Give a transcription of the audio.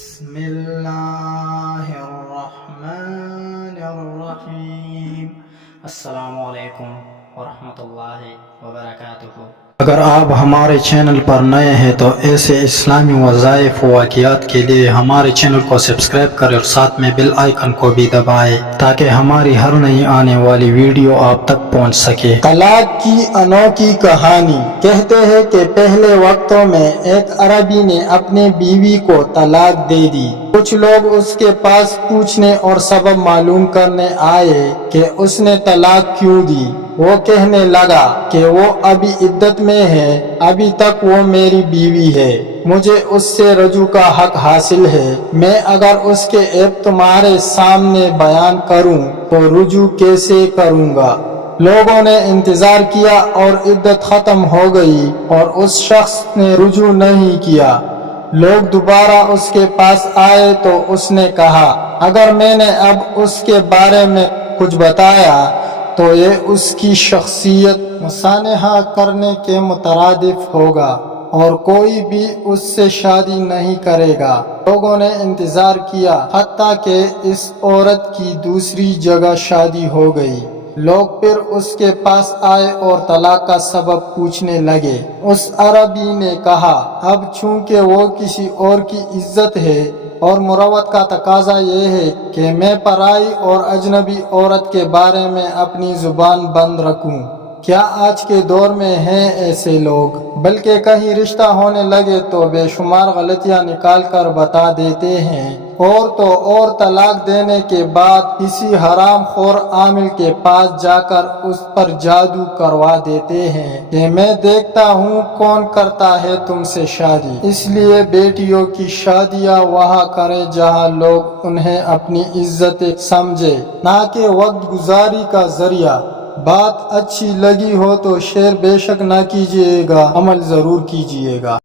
بسم اللہ الرحمن الرحیم۔ السلام علیکم ورحمۃ اللہ وبرکاتہ۔ اگر آپ ہمارے چینل پر نئے ہیں تو ایسے اسلامی وظائف و واقعات کے لیے ہمارے چینل کو سبسکرائب کریں اور ساتھ میں بیل آئیکن کو بھی دبائیں تاکہ ہماری ہر نئی آنے والی ویڈیو آپ تک پہنچ سکے۔ طلاق کی انوکھی کہانی۔ کہتے ہیں کہ پہلے وقتوں میں ایک عربی نے اپنی بیوی کو طلاق دے دی۔ کچھ لوگ اس کے پاس پوچھنے اور سبب معلوم کرنے آئے کہ اس نے طلاق کیوں دی۔ وہ کہنے لگا کہ وہ ابھی عدت میں ہے، ابھی تک وہ میری بیوی ہے، مجھے اس سے رجوع کا حق حاصل ہے، میں اگر اس کے عیب تمہارے سامنے بیان کروں تو رجوع کیسے کروں گا؟ لوگوں نے انتظار کیا اور عدت ختم ہو گئی اور اس شخص نے رجوع نہیں کیا۔ لوگ دوبارہ اس کے پاس آئے تو اس نے کہا، اگر میں نے اب اس کے بارے میں کچھ بتایا تو یہ اس کی شخصیت مسانحہ کرنے کے مترادف ہوگا اور کوئی بھی اس سے شادی نہیں کرے گا۔ لوگوں نے انتظار کیا حتیٰ کہ اس عورت کی دوسری جگہ شادی ہو گئی۔ لوگ پھر اس کے پاس آئے اور طلاق کا سبب پوچھنے لگے۔ اس عربی نے کہا، اب چونکہ وہ کسی اور کی عزت ہے اور مروت کا تقاضا یہ ہے کہ میں پرائی اور اجنبی عورت کے بارے میں اپنی زبان بند رکھوں۔ کیا آج کے دور میں ہیں ایسے لوگ؟ بلکہ کہیں رشتہ ہونے لگے تو بے شمار غلطیاں نکال کر بتا دیتے ہیں، اور تو اور طلاق دینے کے بعد کسی حرام خور عامل کے پاس جا کر اس پر جادو کروا دیتے ہیں کہ میں دیکھتا ہوں کون کرتا ہے تم سے شادی۔ اس لیے بیٹیوں کی شادیاں وہاں کریں جہاں لوگ انہیں اپنی عزت سمجھے، نہ کہ وقت گزاری کا ذریعہ۔ بات اچھی لگی ہو تو شیئر بے شک نہ کیجیے گا، عمل ضرور کیجیے گا۔